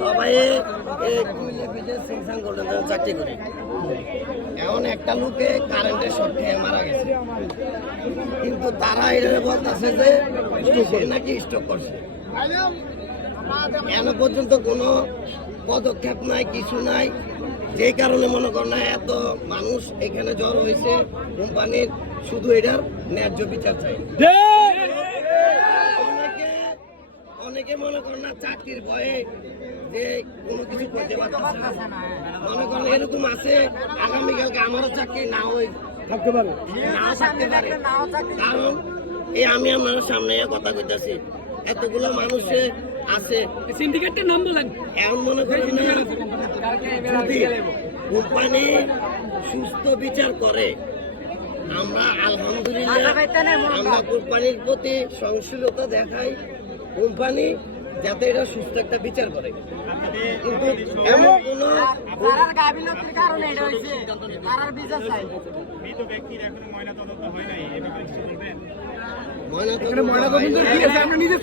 সবাই চাকরি করি। এমন একটা লোকে কারেন্টের শর্ট খেয়ে মারা গেছে, কিন্তু তারা এটা বলতেছে যে সে নাকি স্ট্রোক করছে। এখন পর্যন্ত কোনো পদক্ষেপ নাই, কিছু নাই। যে কারণে মনে কর না এত মানুষ এখানে জড়ো হয়েছে, কোম্পানির শুধু এটার ন্যায্য বিচার চাই। অনেকে মনে করেন না চাকরির ভয়ে যে কোনো কিছু করতে পারতেছে না। মনে করেন এরকম আছে আগামীকালকে আমারও চাকরি না হয়ে থাকতে পারে, নাও থাকতে পারে। কারণ এই আমি আপনার সামনে কথা কইতাছি, এতগুলো মানুষে আছে সিন্ডিকেটের নাম বলেন। এখন মনে করেন না যদি কোম্পানি সুস্থ বিচার করে, আমরা আলহামদুলিল্লাহ আমরা কোম্পানির প্রতি সহনশীলতা দেখাই, কোম্পানি যাতে এটা সুস্থ একটা বিচার করে। কিন্তু এমন কোন আমরা নিজের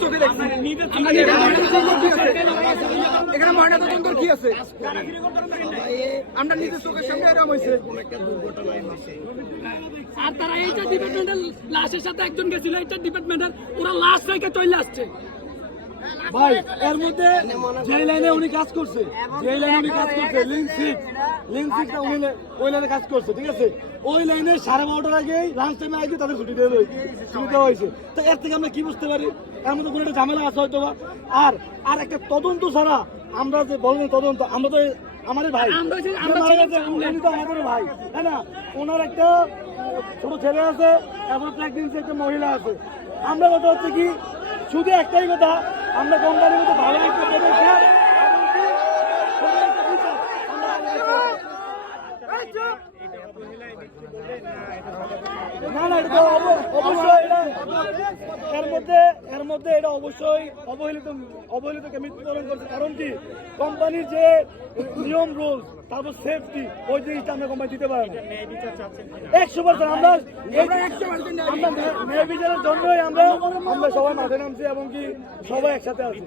চোখের সামনে এরকম হয়েছে একটা দুর্ঘটনায় হয়েছে। আর তারা এইটা ডিপার্টমেন্টাল লাশের সাথে একজন গেছিল, এইটা ডিপার্টমেন্টাল ওরা লাশ রেখে চলে আসছে। ভাই এর মধ্যে যে লাইনে উনি কাজ করছে, যে লাইনে উনি কাজ করছে লিঙ্ক উনি ওই লাইনে কাজ করছে, ঠিক আছে। ওই লাইনে 12:30টার আগেই লাঞ্চ টাইমে আগে তাদের ছুটি দেওয়া হয়েছে। তো এর থেকে আমরা কি বুঝতে পারি, এর মধ্যে কোনো একটা ঝামেলা আছে হয়তো বা। আর একটা তদন্ত ছাড়া আমরা যে বলেন তদন্ত, আমরা তো আমাদের ভাই, উনি তো আমাদের ভাই, তাই না। ওনার একটা ছোট ছেলে আছে, এখন প্রেগনেন্সি একটা মহিলা আছে। আমরা কথা হচ্ছে কি, শুধু একটাই কথা, আমরা কোম্পানির মধ্যে ভালো একটা না না, এটা অবশ্যই এর মধ্যে এটা অবশ্যই অবহেলিতকে মৃত্যুবরণ করছে। কারণ কি, কোম্পানির যে নিয়ম রুলস, তারপর সেফটি, ওই জিনিসটা আমরা কোম্পানি দিতে পারি না 100%। আমরা ন্যায় বিচারের জন্যই আমরা সবাই মাঠে নামছি এবং কি সবাই একসাথে আছি।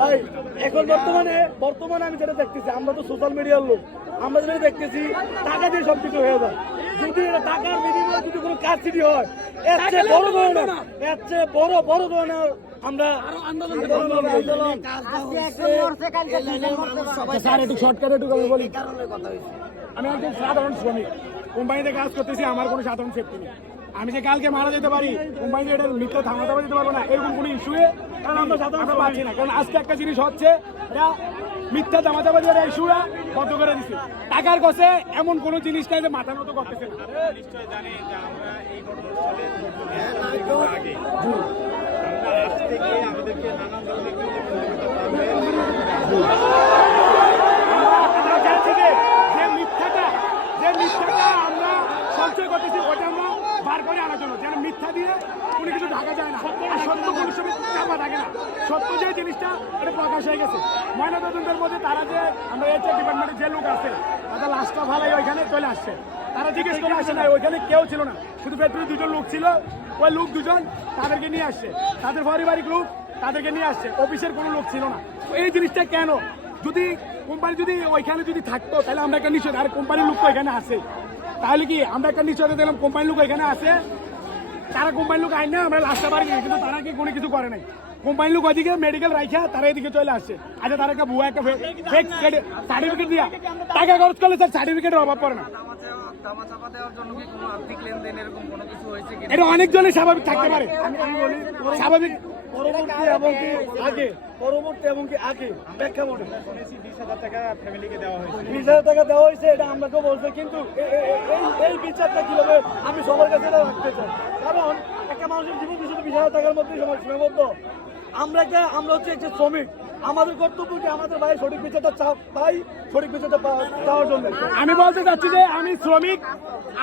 ভাই এখন বর্তমানে আমি যেটা দেখতেছি, আমরা তো সোশ্যাল মিডিয়ার লোক, আমরা যেটা দেখতেছি টাকা দিয়ে সবকিছু হয়ে যায়। যদি এটা টাকার বিনিময়ে যদি কোনো কাজ সিটি হয়, এর চেয়ে বড় ধরনের আমরা আন্দোলন আমি একজন সাধারণ শ্রমিক, কোম্পানিতে কাজ করতেছি, আমার কোনো সাধারণ সেফটি নেই। আমি যে কালকে মারা যেতে পারি, কোম্পানিতে এটা মিথ্যা থামাতে দিতে পারবো না, এরকম কোনো ইস্যুয়ে কারণ আমরা সাধারণ পাচ্ছি না। কারণ আজকে একটা জিনিস হচ্ছে, এটা মিথ্যা দামাদাবাজি ইস্যুরা বন্ধ করে দিচ্ছে। টাকার কাছে এমন কোনো জিনিস নাই যে মাথার মতো করতেছে না। আমরা সঞ্চয় করতেছি, ওটা আমরা বার করে আনার জন্য, যেন মিথ্যা দিয়ে কোনো কিছু ঢাকা যায় না, সত্য কোনো সময় চাপা থাকে না। সত্য যে জিনিসটা এটা প্রকাশ হয়ে গেছে। ময়নাতদন্তের মধ্যে তারা যে আমরা এইচআর ডিপার্টমেন্টে যে লোক আছে, তাদের লাশটা ভালোই ওইখানে চলে আসছে। তারা জিজ্ঞেস করে আসে না, ওইখানে কেউ ছিল না, শুধু পেট্রোল 2জন লোক ছিল। ওই লোক 2জন তাদেরকে নিয়ে আসছে, তাদের পারিবারিক লোক তাদেরকে নিয়ে আসছে, অফিসের কোনো লোক ছিল না। তো এই জিনিসটা কেন, যদি কোম্পানি যদি ওইখানে যদি থাকতো তাহলে আমরা একটা নিশ্চয়, আর কোম্পানির লোক তো এখানে আসে, তাহলে কি আমরা একটা নিশ্চয়তা দিলাম কোম্পানির লোক এখানে আসে, তারা কোম্পানির লোক আইন না আমরা লাশটা বাড়ি গেছি, কিন্তু তারা কি কোনো কিছু করে নাই। কোম্পানির লোক ওইদিকে মেডিকেল রাখা, তারা এদিকে চলে আসছে। আচ্ছা, তারা একটা ভুয়া একটা ফেক সার্টিফিকেট দিয়া টাকা খরচ করলে তার সার্টিফিকেটের অভাব পড়ে না। এটা অনেকজনের স্বাভাবিক থাকতে পারে, আমি বলি স্বাভাবিক। পরবর্তী এবং কি আগে প্রেক্ষাপটে 20,000 টাকা ফ্যামিলিকে দেওয়া হয়েছে, 20,000 টাকা দেওয়া হয়েছে, এটা আমাকেও বলছে। কিন্তু এই বিচারটা কিভাবে আমি সবার কাছে টাকার মধ্যে সীমাবদ্ধ। আমরা হচ্ছে একটা শ্রমিক, আমাদের কর্তব্য কি আমাদের ভাই সঠিক বিচারটা পাই, সঠিক বিচারটা পাওয়ার জন্য। আমি বলতে চাচ্ছি যে আমি শ্রমিক,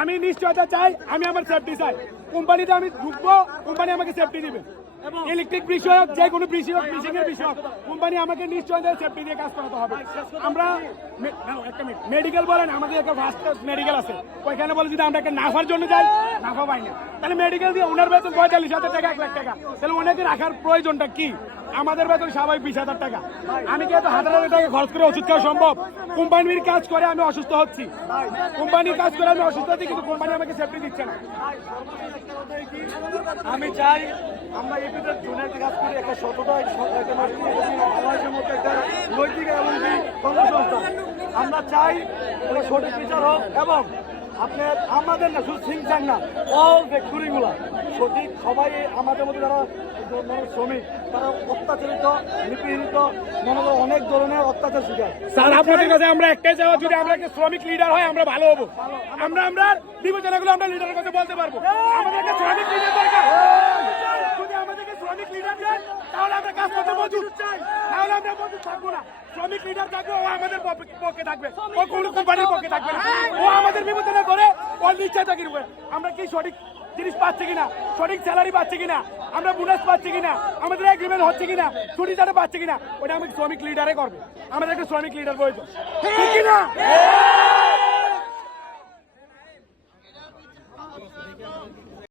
আমি নিশ্চয়তা চাই, আমি আমার সেফটি চাই। কোম্পানিতে আমি ঢুকবো, কোম্পানি আমাকে সেফটি দিবে। ইলেকট্রিক বিষয়ক যে কোনো বিষয়ক ফিশিং এর বিষয়ক কোম্পানি আমাকে নিশ্চয়তা সেফটি দিয়ে কাজ করাতে হবে। আমরা মেডিকেল বলেন, আমাদের একটা ফার্স্ট ক্লাস মেডিকেল আছে, ওইখানে বলে যদি আমরা একটা নাফার জন্য যাই, নাফা পাই না, তাহলে মেডিকেল দিয়ে ওনার বেতন 45,000 টাকা, 1 লাখ টাকা, তাহলে ওনাকে রাখার প্রয়োজনটা কি? আমাদের বেতন স্বাভাবিক 20,000 টাকা। আমি কি এত 1,000 টাকা খরচ করে ওষুধ খাওয়া সম্ভব? কোম্পানির কাজ করে আমি অসুস্থ হচ্ছি, কোম্পানির কাজ করে আমি অসুস্থ হচ্ছি, কিন্তু কোম্পানি আমাকে সেফটি দিচ্ছে না। আমি চাই আমরা এই ভিতরে জোনের কাজ করি, একটা সততা, একটা সমাজের মধ্যে একটা নৈতিক এবং কর্মসংস্থান। আমরা চাই এটা সঠিক বিচার হোক এবং আপনার আমাদের না শুধু সিংসাং না, অল ফ্যাক্টরিগুলা সঠিক সবাই আমাদের মধ্যে যারা শ্রমিক তারা অত্যাচারিত, নিপীড়িত, মনে করো অনেক ধরনের অত্যাচার শিকার। স্যার আপনাদের কাছে আমরা একটাই চাওয়া, যদি আমরা একটা শ্রমিক লিডার হয় আমরা ভালো হবো। আমরা বিবেচনাগুলো আমরা লিডারের কাছে বলতে পারবো। আমাদেরকে শ্রমিক লিডার দরকার। যদি আমাদেরকে শ্রমিক লিডার দেন তাহলে আমরা কাজ করতে মজুদ চাই, তাহলে আমরা মজুদ থাকবো না। শ্রমিক লিডার থাকবে, ও আমাদের পক্ষে থাকবে, ও কোনো কোম্পানির পক্ষে থাকবে না। ও আমাদের বিবেচনা করে ওর ইচ্ছা চাকরি করে আমরা কি সঠিক জিনিস পাচ্ছি কিনা, সঠিক স্যালারি পাচ্ছি কিনা, আমরা বোনাস পাচ্ছি কিনা, আমাদের এগ্রিমেন্ট হচ্ছে কিনা, ছুটি ছাড়া পাচ্ছি কিনা, ওটা আমি শ্রমিক লিডারে করবে। আমাদের একটা শ্রমিক লিডার প্রয়োজন, ঠিক কিনা?